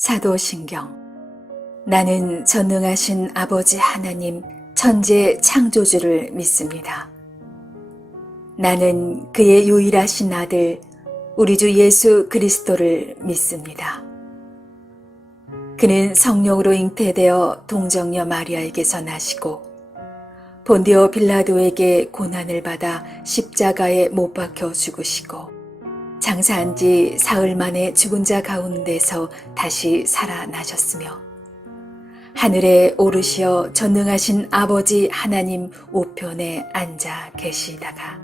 사도신경. 나는 전능하신 아버지 하나님 천재 창조주를 믿습니다. 나는 그의 유일하신 아들 우리 주 예수 그리스도를 믿습니다. 그는 성령으로 잉태되어 동정녀 마리아에게서 나시고 본디오 빌라도에게 고난을 받아 십자가에 못 박혀 죽으시고 장사한 지 사흘 만에 죽은 자 가운데서 다시 살아나셨으며 하늘에 오르시어 전능하신 아버지 하나님 우편에 앉아 계시다가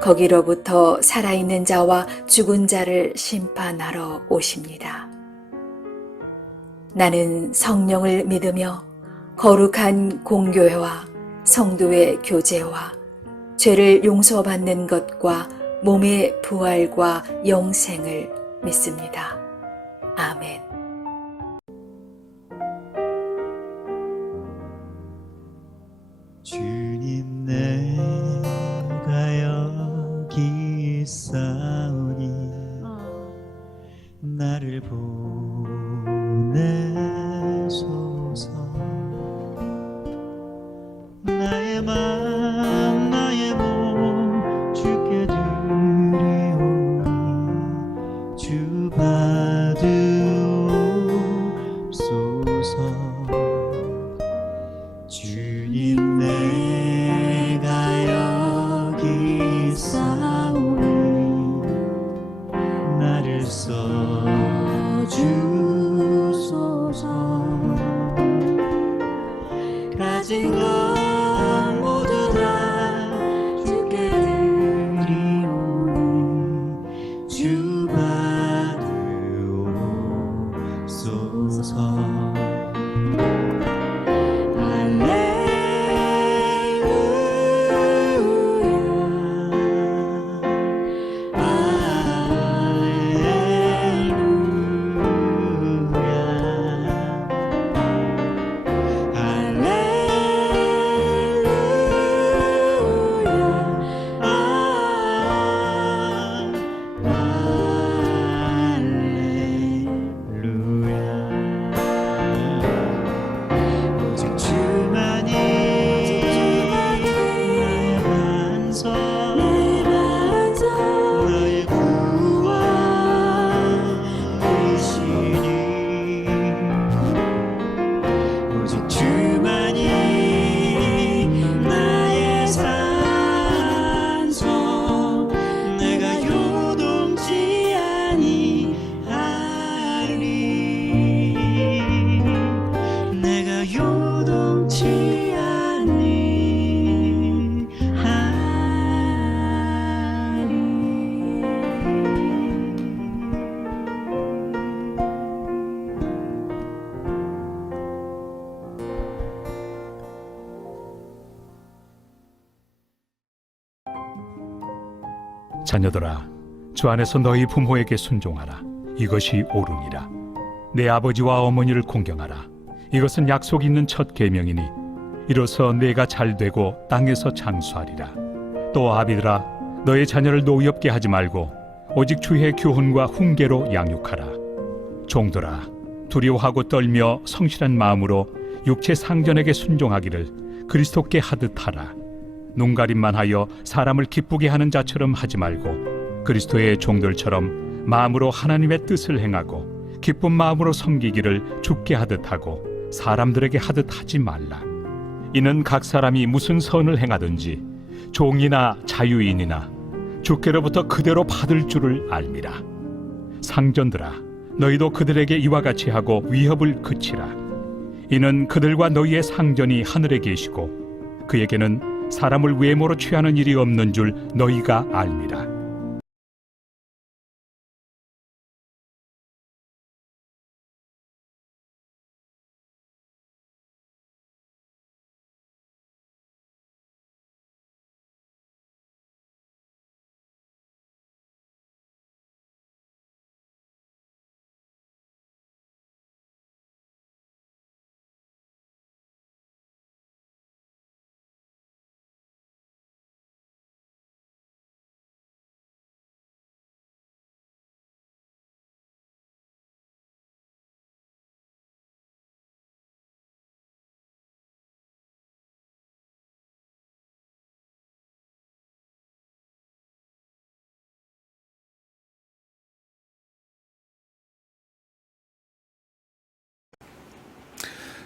거기로부터 살아있는 자와 죽은 자를 심판하러 오십니다. 나는 성령을 믿으며 거룩한 공교회와 성도의 교제와 죄를 용서받는 것과 몸의 부활과 영생을 믿습니다. 아멘. 주님, 내가 여기 있사오니 나를 보내소서. 나의 맘 나의 몸 주께 드리오니 주 받으옵소서. 주님, 내가 여기 있사오니 나를 써주소서. 가진 것 모두 다 주께 드리오니 주 받으옵소서. 자녀들아, 주 안에서 너희 부모에게 순종하라. 이것이 옳으니라. 내 아버지와 어머니를 공경하라. 이것은 약속 있는 첫 계명이니 이로써 내가 잘되고 땅에서 장수하리라. 또 아비들아, 너의 자녀를 노엽게 하지 말고 오직 주의 교훈과 훈계로 양육하라. 종들아, 두려워하고 떨며 성실한 마음으로 육체 상전에게 순종하기를 그리스도께 하듯 하라. 눈가림만 하여 사람을 기쁘게 하는 자처럼 하지 말고 그리스도의 종들처럼 마음으로 하나님의 뜻을 행하고 기쁜 마음으로 섬기기를 주께 하듯 하고 사람들에게 하듯 하지 말라. 이는 각 사람이 무슨 선을 행하든지 종이나 자유인이나 주께로부터 그대로 받을 줄을 알미라. 상전들아, 너희도 그들에게 이와 같이 하고 위협을 그치라. 이는 그들과 너희의 상전이 하늘에 계시고 그에게는 사람을 외모로 취하는 일이 없는 줄 너희가 알미라.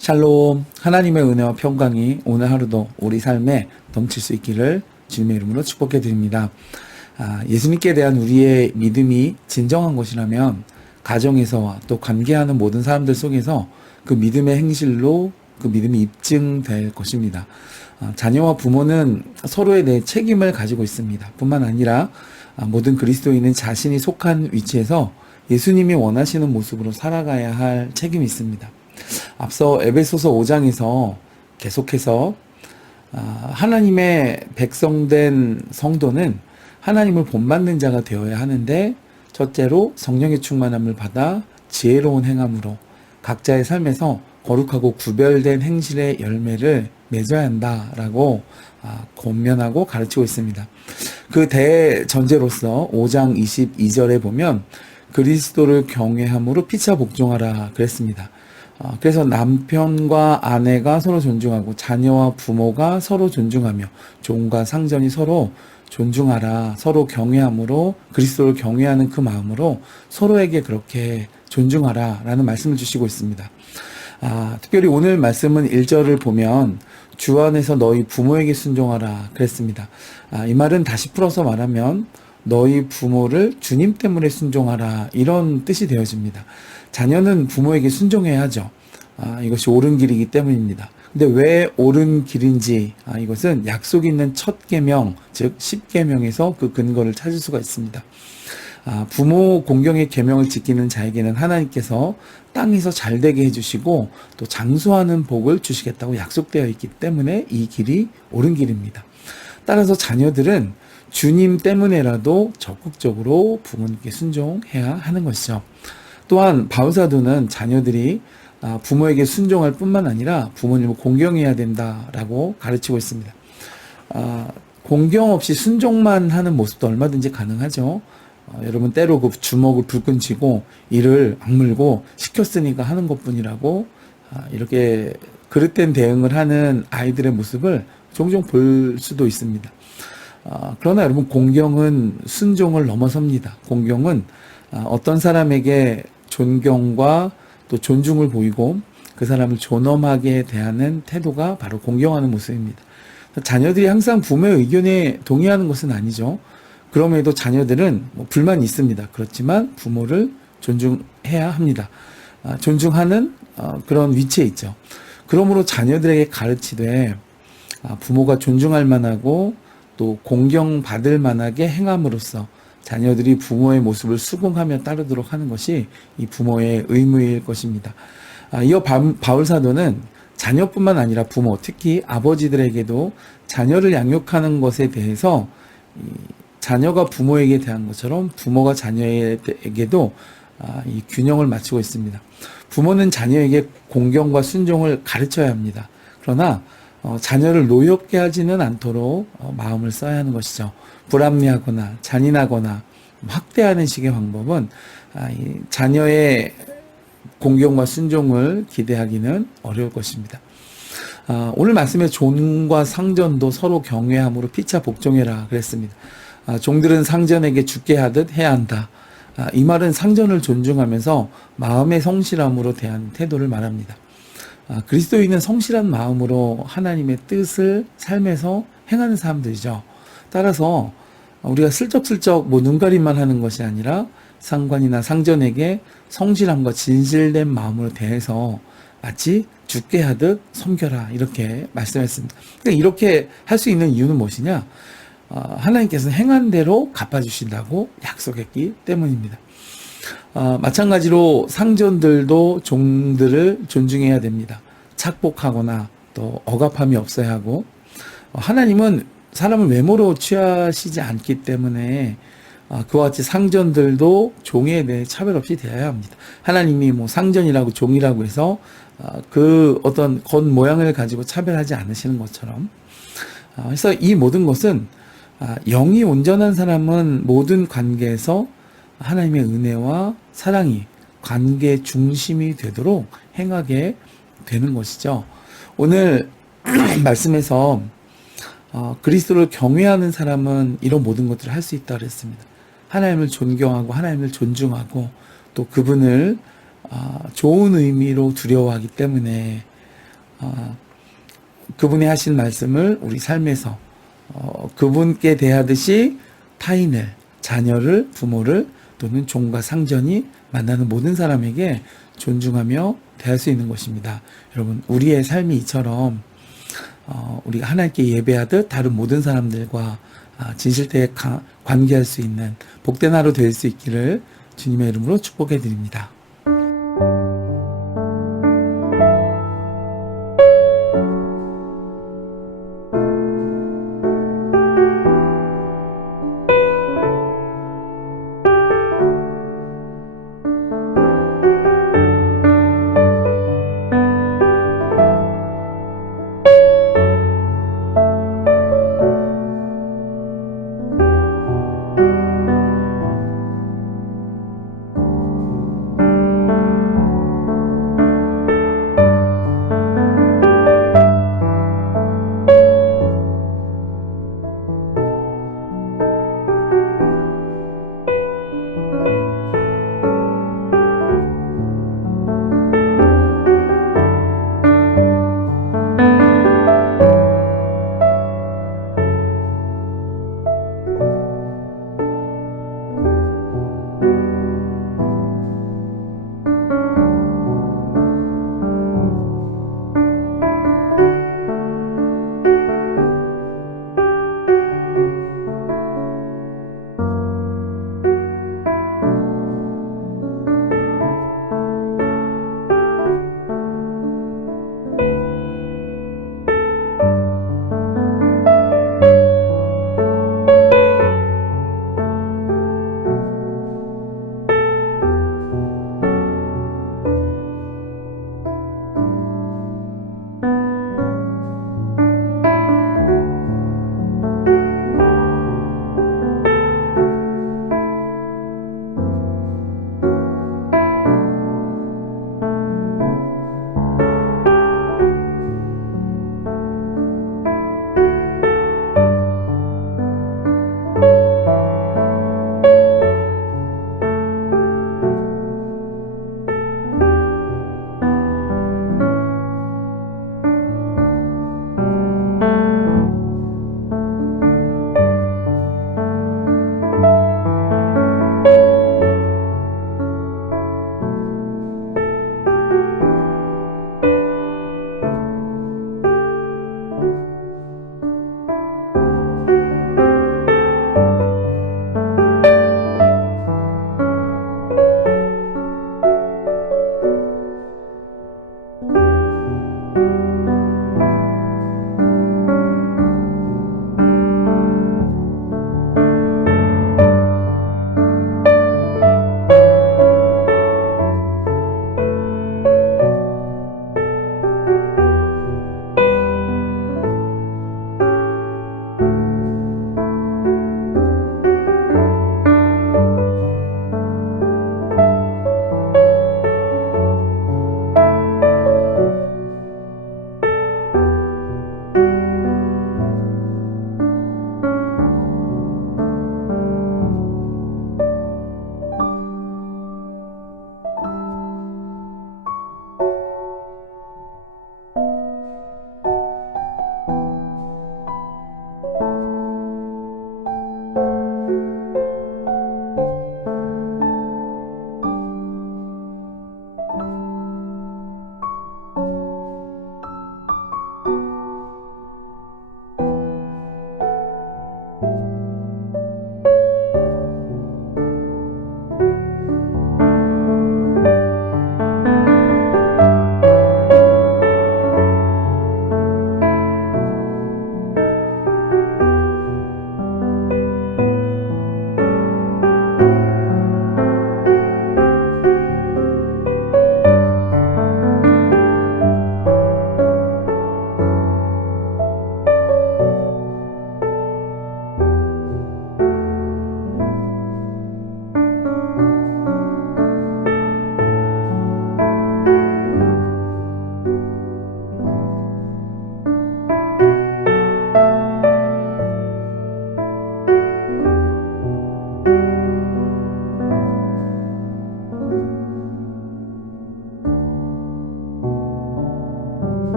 샬롬, 하나님의 은혜와 평강이 오늘 하루도 우리 삶에 넘칠 수 있기를 주님의 이름으로 축복해 드립니다. 예수님께 대한 우리의 믿음이 진정한 것이라면 가정에서와 또 관계하는 모든 사람들 속에서 그 믿음의 행실로 그 믿음이 입증될 것입니다. 자녀와 부모는 서로에 대해 책임을 가지고 있습니다. 뿐만 아니라 모든 그리스도인은 자신이 속한 위치에서 예수님이 원하시는 모습으로 살아가야 할 책임이 있습니다. 앞서 에베소서 5장에서 계속해서 하나님의 백성된 성도는 하나님을 본받는 자가 되어야 하는데, 첫째로 성령의 충만함을 받아 지혜로운 행함으로 각자의 삶에서 거룩하고 구별된 행실의 열매를 맺어야 한다라고 권면하고 가르치고 있습니다. 그 대전제로서 5장 22절에 보면 그리스도를 경외함으로 피차 복종하라 그랬습니다. 그래서 남편과 아내가 서로 존중하고 자녀와 부모가 서로 존중하며 종과 상전이 서로 존중하라, 서로 경외함으로 그리스도를 경외하는 그 마음으로 서로에게 그렇게 존중하라 라는 말씀을 주시고 있습니다. 특별히 오늘 말씀은 1절을 보면 주 안에서 너희 부모에게 순종하라 그랬습니다. 이 말은 다시 풀어서 말하면 너희 부모를 주님 때문에 순종하라, 이런 뜻이 되어집니다. 자녀는 부모에게 순종해야 하죠. 이것이 옳은 길이기 때문입니다. 근데 왜 옳은 길인지, 이것은 약속 있는 첫 계명, 즉 10계명에서 그 근거를 찾을 수가 있습니다. 부모 공경의 계명을 지키는 자에게는 하나님께서 땅에서 잘되게 해주시고 또 장수하는 복을 주시겠다고 약속되어 있기 때문에 이 길이 옳은 길입니다. 따라서 자녀들은 주님 때문에라도 적극적으로 부모님께 순종해야 하는 것이죠. 또한 바울사도는 자녀들이 부모에게 순종할 뿐만 아니라 부모님을 공경해야 된다라고 가르치고 있습니다. 공경 없이 순종만 하는 모습도 얼마든지 가능하죠. 여러분 때로 그 주먹을 불끈 쥐고 이를 악물고 시켰으니까 하는 것뿐이라고 이렇게 그릇된 대응을 하는 아이들의 모습을 종종 볼 수도 있습니다. 그러나 여러분, 공경은 순종을 넘어섭니다. 공경은 어떤 사람에게 존경과 또 존중을 보이고 그 사람을 존엄하게 대하는 태도가 바로 공경하는 모습입니다. 자녀들이 항상 부모의 의견에 동의하는 것은 아니죠. 그럼에도 자녀들은 불만이 있습니다. 그렇지만 부모를 존중해야 합니다. 존중하는 그런 위치에 있죠. 그러므로 자녀들에게 가르치되 부모가 존중할 만하고 또 공경받을 만하게 행함으로써 자녀들이 부모의 모습을 수긍하며 따르도록 하는 것이 이 부모의 의무일 것입니다. 이어 바울 사도는 자녀뿐만 아니라 부모, 특히 아버지들에게도 자녀를 양육하는 것에 대해서 자녀가 부모에게 대한 것처럼 부모가 자녀에게도 이 균형을 맞추고 있습니다. 부모는 자녀에게 공경과 순종을 가르쳐야 합니다. 그러나 자녀를 노엽게 하지는 않도록 마음을 써야 하는 것이죠. 불합리하거나 잔인하거나 확대하는 식의 방법은 자녀의 공경과 순종을 기대하기는 어려울 것입니다. 오늘 말씀에 종과 상전도 서로 경외함으로 피차 복종해라 그랬습니다. 종들은 상전에게 죽게 하듯 해야 한다. 이 말은 상전을 존중하면서 마음의 성실함으로 대하는 태도를 말합니다. 그리스도인은 성실한 마음으로 하나님의 뜻을 삶에서 행하는 사람들이죠. 따라서 우리가 슬쩍슬쩍 눈가림만 하는 것이 아니라 상관이나 상전에게 성실함과 진실된 마음으로 대해서 마치 죽게 하듯 섬겨라, 이렇게 말씀했습니다. 그러니까 이렇게 할 수 있는 이유는 무엇이냐? 하나님께서 행한 대로 갚아주신다고 약속했기 때문입니다. 마찬가지로 상전들도 종들을 존중해야 됩니다. 착복하거나 또 억압함이 없어야 하고, 하나님은 사람을 외모로 취하시지 않기 때문에 그와 같이 상전들도 종에 대해 차별 없이 대해야 합니다. 하나님이 상전이라고 종이라고 해서 그 어떤 겉모양을 가지고 차별하지 않으시는 것처럼, 그래서 이 모든 것은 영이 온전한 사람은 모든 관계에서 하나님의 은혜와 사랑이 관계 중심이 되도록 행하게 되는 것이죠. 오늘 말씀에서 그리스도를 경외하는 사람은 이런 모든 것들을 할 수 있다 그랬습니다. 하나님을 존경하고 하나님을 존중하고 또 그분을 좋은 의미로 두려워하기 때문에 그분이 하신 말씀을 우리 삶에서 그분께 대하듯이 타인을, 자녀를, 부모를 또는 종과 상전이 만나는 모든 사람에게 존중하며 대할 수 있는 것입니다. 여러분, 우리의 삶이 이처럼 우리가 하나님께 예배하듯 다른 모든 사람들과 진실되게 관계할 수 있는 복된 하루 될 수 있기를 주님의 이름으로 축복해 드립니다.